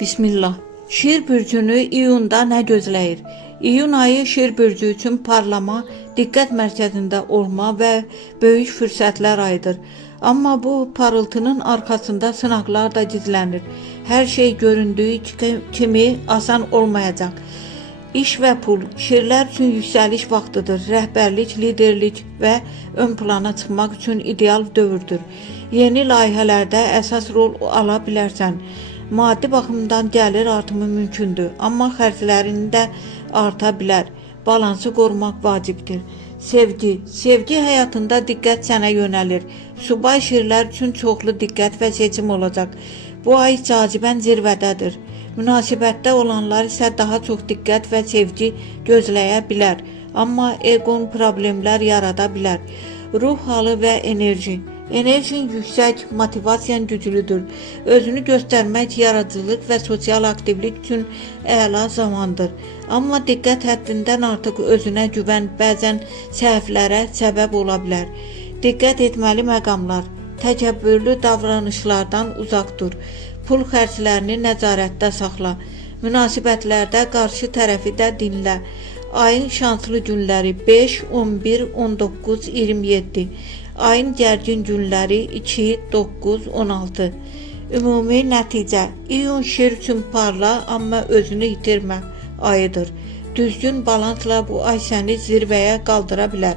Bismillah. Şir bürcünü iyunda nə gözləyir? İyun ayı şir bürcü üçün parlama, diqqət mərkəzində olma və böyük fürsətlər ayıdır. Amma bu parıltının arxasında sınaqlar da gizlənir. Hər şey göründüyü kimi asan olmayacaq. İş və pul, şirlər üçün yüksəliş vaxtıdır. Rəhbərlik, liderlik və ön plana çıxmaq üçün ideal dövrdür. Yeni layihələrdə əsas rol ala bilərsən. Maddi baxımdan gəlir artımı mümkündür, amma xərclərin də arta bilər. Balansı qorumaq vacibdir. Sevgi həyatında diqqət sənə yönəlir. Subay şirlər üçün çoxlu diqqət və seçim olacaq. Bu ay cazibən zirvədədir. Münasibətdə olanlar isə daha çox diqqət və sevgi gözləyə bilər, amma eqon problemlər yarada bilər. Ruh halı və enerji. Enerjin yüksək, motivasiyan güclüdür. Özünü göstərmək, yaradıcılıq və sosial aktivlik üçün əla zamandır. Amma diqqət həddindən artıq özünə güvən bəzən səhvlərə səbəb ola bilər. Diqqət etməli məqamlar. Təkəbbürlü davranışlardan uzaq dur. Pul xərclərini nəzarətdə saxla. Münasibətlərdə qarşı tərəfi də dinlə. Ayın şanslı günləri 5, 11, 19, 27. Ayın gərgin günləri 2, 9, 16. Ümumi nəticə: İyun şir üçün parla, amma özünü itirmə ayıdır. Düzgün balansla bu ay səni zirvəyə qaldıra bilər.